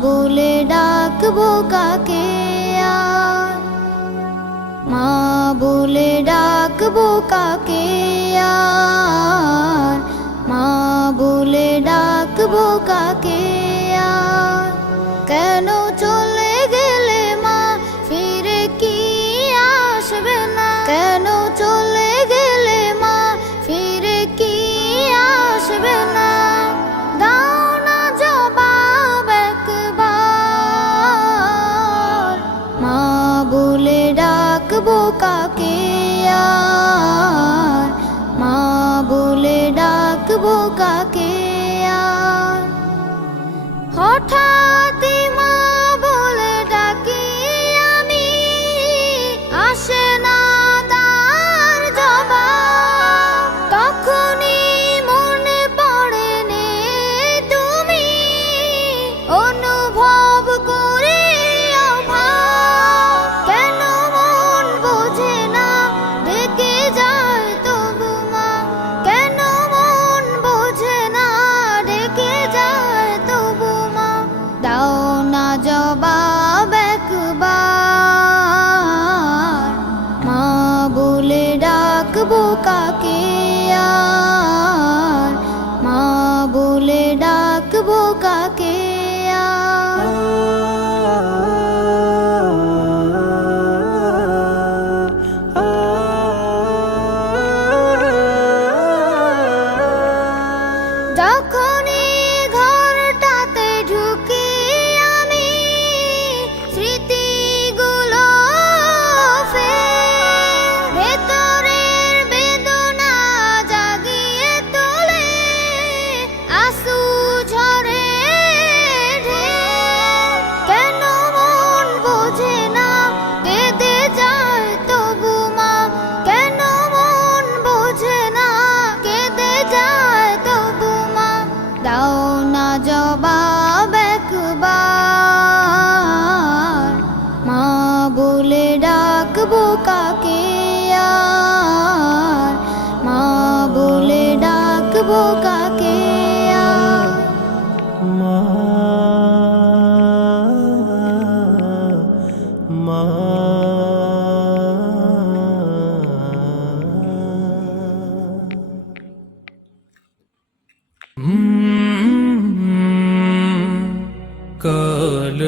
বলে ডাকবো কাকে আর, মা বলে ডাকবো কাকে আর, মা বলে ডাকবো কাকে আর। কেন চলে গেলে মা, ফিরে কি আসবে না? কেন চলে গেলে মা, ফিরে কি আসবে না? দাও না জবাব একবার, মা বলে ডাকবো কাকে আর, মা বলে ডাকবো কাকে আর। হঠাৎই মা বলে ডাকি আমি, আসে না তার জবাব। তখনই মনে পড়ে নে তুমি, অনুভব করে অভাব। কেন মন বোঝে না, ডেকে যায় তবু মা। কেন মন বোঝে না, ডেকে যায় তবু মা। দাও না জবাব একবার, মা বলে ডাকবো কাকে আর, মা বলে ডাকবো কাকে আর। যখনই ঘরটাতে ঢুকি আমি, স্মৃতিগুলো ফের ভেতরের বেদনা জাগিয়ে তোলে, আঁসু ঝরে ঢের। কেন মন বোঝে না, কেঁদে যায় তবু মা। কেন মন বোঝে না, কেঁদে যায় তবু মা। দাও না জবাব একবার, মা বলে ডাকবো কাকে আর, মা বলে ডাকবো কাকে আর। মা মা কাল